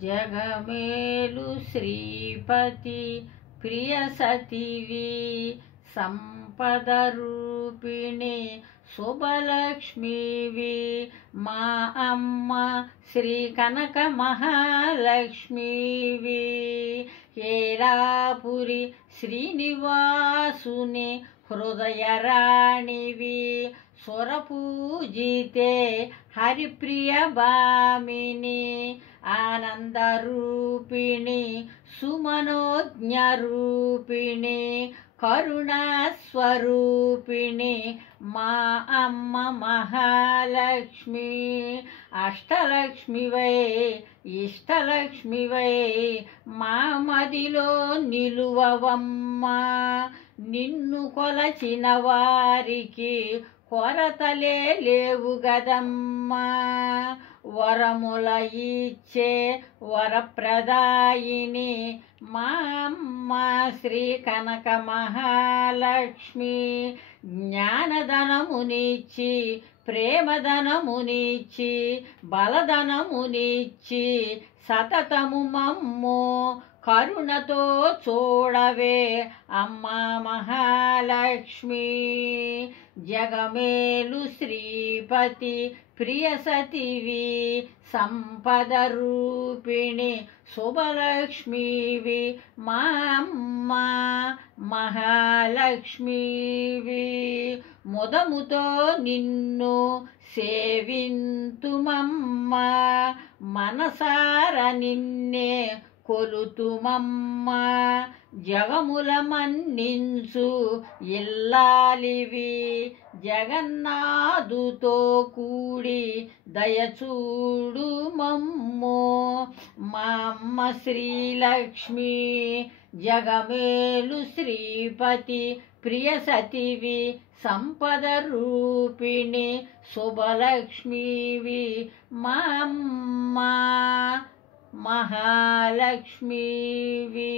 జగమేలు శ్రీపతి ప్రియ సతివి సంపద రూపిణి శుభలక్ష్మివి మా అమ్మ శ్రీ కనక మహాలక్ష్మివి హేరాపురి శ్రీనివాసుని హృదయరాణివి సురపూజితే హరిప్రియ భామిని ఆనందరూపిణి సుమనోజ్ఞరూపిణి కరుణాస్వరూపిణి మా అమ్మ మహాలక్ష్మి అష్టలక్ష్మివై ఇష్టలక్ష్మివై మా మదిలో నిలువవమ్మ నిన్ను కొలచిన వారికి కొరతలే లేవు గదమ్మా వరముల ఇచ్చే వరప్రదాయిని మా అమ్మ శ్రీ కనక మహాలక్ష్మి జ్ఞానధనమునిచ్చి ప్రేమధనమునిచ్చి బలధనమునిచ్చి సతతము మమ్ము కరుణతో చూడవే అమ్మా మహాలక్ష్మి జగమేలు శ్రీపతి ప్రియ సతివి సంపద రూపిణి శుభలక్ష్మివి మా అమ్మ మహాలక్ష్మివి ముదముతో నిన్ను సేవింతుమమ్మ మనసార నిన్నే కొలుతుమమ్మ జగముల మన్నించు ఇల్లాలివి జగన్నాథుతో కూడి దయచూడు మమ్ము మా అమ్మ శ్రీలక్ష్మి జగమేలు శ్రీపతి ప్రియ సతివి సంపద రూపిణి శుభలక్ష్మివి మా అమ్మ మహాలక్ష్మివి